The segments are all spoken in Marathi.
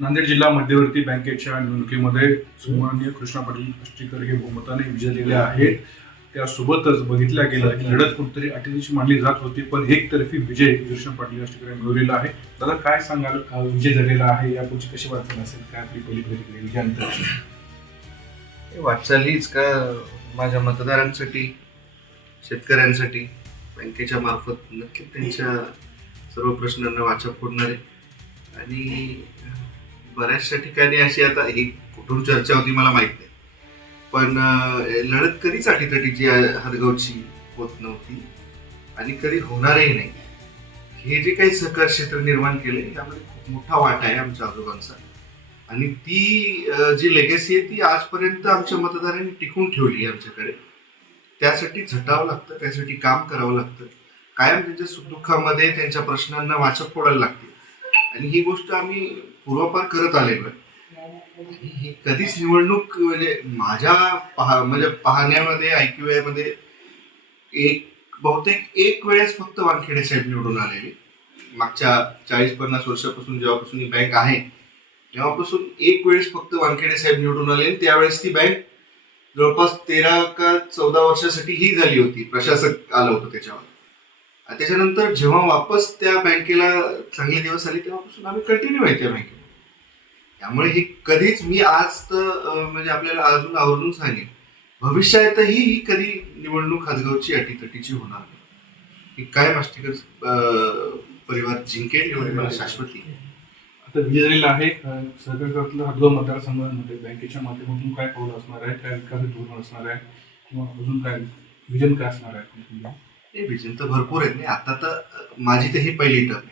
नांदेड जिल्हा मध्यवर्ती बँकेच्या निवडणुकीमध्ये सन्माननीय कृष्णा पाटील आष्टीकर हे बहुमताने विजयलेले आहेत. त्यासोबतच बघितल्या गेलं की लढत कुठेतरी अटीतटीची मानली जात होती, पण एकतर्फी विजय कृष्णा पाटील आष्टीकर यांनी मिळवलेला आहे. दादा काय सांगाल, विजय झालेला आहे, यापुढची कशी वाटचाल असेल, काय आपली पहिली प्रतिक्रिया विजयानंतर? वाटचाल हीच का माझ्या मतदारांसाठी, शेतकऱ्यांसाठी बँकेच्या मार्फत नक्की त्यांच्या सर्व प्रश्नांना वाचा फोडणार आहे. आणि बऱ्याचशा ठिकाणी अशी आता ही कुठून चर्चा होती मला माहित नाही, पण लढत कधीच अटीतटीची हदगावची होत नव्हती आणि कधी होणारही नाही. हे जे काही सहकार क्षेत्र निर्माण केले यामध्ये खूप मोठा वाटा आहे आमच्या आजोबांचा, आणि ती जी लेगेसी आहे ती आजपर्यंत आमच्या मतदारांनी टिकून ठेवली आहे आमच्याकडे. त्यासाठी झटावं लागतं, त्यासाठी काम करावं लागतं, कायम त्यांच्या सुखदुःखामध्ये त्यांच्या प्रश्नांना वाचा फोडायला लागते. आणि ही गोष्ट आम्ही पूर्वापार करत आलेलो आहे. ही कधीच निवडणूक म्हणजे माझ्या पाहण्यामध्ये ऐकण्यामध्ये बहुतेक एक वेळेस फक्त वानखेडे साहेब निवडून आलेले. मागच्या 40-50 वर्षापासून जेव्हापासून ही बँक आहे तेव्हापासून एक वेळेस फक्त वानखेडे साहेब निवडून आले. त्यावेळेस ती बँक जवळपास 13 का 14 वर्षासाठी ही झाली होती, प्रशासक आलं होतं त्याच्यावर. त्याच्यानंतर जेव्हा वापस त्या बँकेला चांगले दिवस आले तेव्हापासून आम्ही कंटिन्यू आहे त्या बँकेत. त्यामुळे ही कधीच मी आज तर म्हणजे आपल्याला अजून आवर्जून सांगेन, भविष्यातही ही कधी निवडणूक हदगावची अटीतटीची होणार नाही. ही कायम आष्टीकर परिवार जिंकेल एवढी मला शाश्वती. आता विजय झालेला आहे. सहकार क्षेत्रातल्या हदगाव मतदारसंघामध्ये बँकेच्या माध्यमातून काय पाऊल असणार आहे, काय विकास धोरण असणार आहे, किंवा अजून काय विजन काय असणार आहे? हे विजन तर भरपूर आहेत. आता तर माझी तर ही पहिली टर्म आहे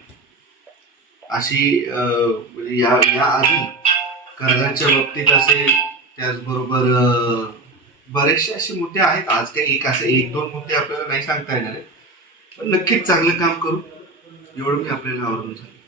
अशी. या आधी कर्जांच्या बाबतीत असेल, त्याचबरोबर बरेचसे असे मुद्दे आहेत. आज काही एक दोन मुद्दे आपल्याला नाही सांगता येणार आहे, पण नक्कीच चांगलं काम करू एवढं मी आपल्याला आवडून सांगेन.